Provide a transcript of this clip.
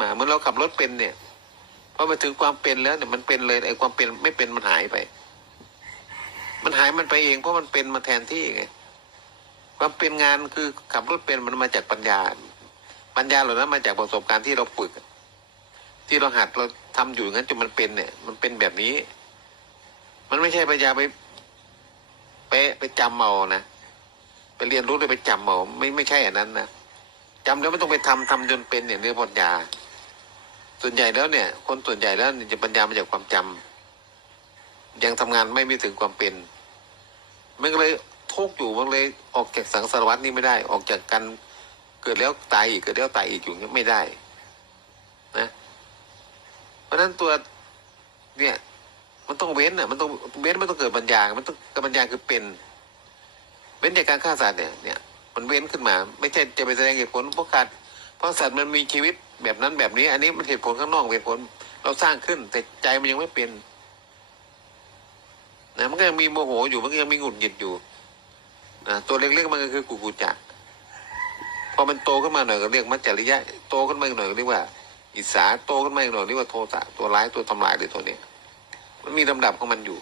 มาเมื่อเราขับรถเป็นเนี่ยพอมาถึงความเป็นแล้วเนี่ยมันเป็นเลยไอ้ความเป็นไม่เป็นมันหายไป มันหายมันไปเองเพราะมันเป็นมาแทนที่ไงความเป็นงานคือขับรถเป็นมันมาจากปัญญา ปัญญาเหล่านั้นมาจากประสบการณ์ที่เราฝึกที่เราหัดเราทำอยู่งั้นจนมันเป็นเนี่ย มันเป็นแบบนี้ มันไม่ใช่ปัญญาไปไปไปจำเอานะไปเรียนรู้โดยไปจำเอาไม่ไม่ใช่อันนั้นนะจำแล้วไม่ต้องไปทำทำจนเป็นเนี่ยเรื่องปัญญา ส่วนใหญ่แล้วเนี่ย คนส่วนใหญ่แล้วจะปัญญามาจากความจำยังทำงานไม่มีถึงความเป็นมันก็เลยทุกอยู่มันเลยออกจากสังสารวัตรนี่ไม่ได้ ออกจากกันเกิดแล้วตายอีกเกิดแล้วตายอีกอยู่างนี้ไม่ได้ นะ เพราะฉะนั้นตัวเนี่ย มันต้องเว้นอะ มันต้องเว้นไม่ต้องเกิดปัญญา มันต้องเกิดปัญญาคือเป็น เว้นจากการฆ่าสัตว์เนี่ยเนี่ย มันเว้นขึ้นมา ไม่ใช่จะไปแสดงเหตุผลเพราะการ เพราะสัตว์มันมีชีวิตแบบนั้นแบบนี้ อันนี้มันเหตุผลข้างนอกเหตุผลเราสร้างขึ้น แต่ใจมันยังไม่เป็นนะมันก็ยังมีโมโหอยู่มันก็ยังมีหงุดหงิดอยู่นะตัวเล็กๆมันก็คือกุกุจักพอมันโตขึ้นมาหน่อยก็เรียกมัจจริยะโตขึ้นมาอีกหน่อยก็เรียกว่า อิสาโตขึ้นมาอีกหน่อยเรียกว่าโทสะตัวร้ายตัวทำลายเลยตัวนี้ มันมีลำดับของมันอยู่